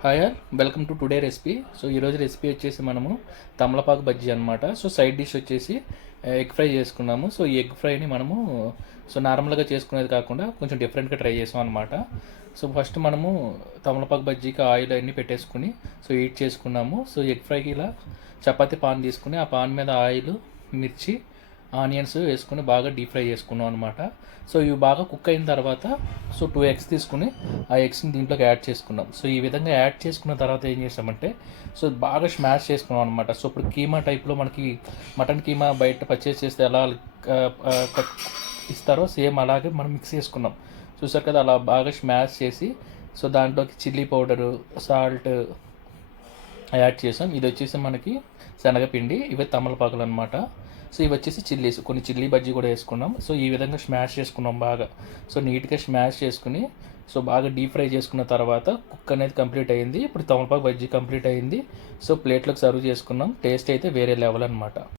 Hi all welcome to today recipe. So ఈరోజు recipe వచ్చేసి మనము తమలపాకు బజ్జీ అనమాట. సో సైడ్ డిష్ వచ్చేసి ఎగ్ ఫ్రై చేసుకున్నాము. సో ఈ ఎగ్ ఫ్రైని మనము నార్మల్గా చేసుకునేది కాకుండా కొంచెం డిఫరెంట్గా ట్రై చేసాం అనమాట. సో ఫస్ట్ మనము తమలపాకు బజ్జీకి ఆయిల్ అన్నీ పెట్టేసుకుని హీట్ చేసుకున్నాము. సో ఎగ్ ఫ్రైకి ఇలా చపాతీ పాన్ తీసుకుని ఆ పాన్ మీద ఆయిల్, మిర్చి, ఆనియన్స్ వేసుకుని బాగా డీప్ ఫ్రై చేసుకున్నాం అనమాట. సో ఇవి బాగా కుక్ అయిన తర్వాత 2 ఎగ్స్ తీసుకుని ఆ ఎగ్స్ని దీంట్లోకి యాడ్ చేసుకున్నాం. సో ఈ విధంగా యాడ్ చేసుకున్న తర్వాత ఏం చేసామంటే బాగా స్మాష్ చేసుకున్నాం అనమాట. సో ఇప్పుడు కీమా టైప్లో మనకి మటన్ కీమా బయట పర్చేస్ చేస్తే ఎలా ఇస్తారో సేమ్ అలాగే మనం మిక్స్ చేసుకున్నాం. చూసారు కదా, అలా బాగా స్మాష్ చేసి దాంట్లోకి చిల్లీ పౌడరు, సాల్ట్ యాడ్ చేసాం. ఇది వచ్చేసి మనకి శనగపిండి, ఇవి తమలపాకులు అనమాట. ఇవి వచ్చేసి చిల్లీస్, కొన్ని చిల్లీ బజ్జీ కూడా వేసుకున్నాం. ఈ విధంగా స్మాష్ చేసుకున్నాం బాగా. నీట్గా స్మాష్ చేసుకుని బాగా డీప్ ఫ్రై చేసుకున్న తర్వాత కుక్ అనేది కంప్లీట్ అయ్యింది. ఇప్పుడు తమలపాకు బజ్జీ కంప్లీట్ అయ్యింది. ప్లేట్లోకి సర్వ్ చేసుకున్నాం. టేస్ట్ అయితే వేరే లెవెల్ అనమాట.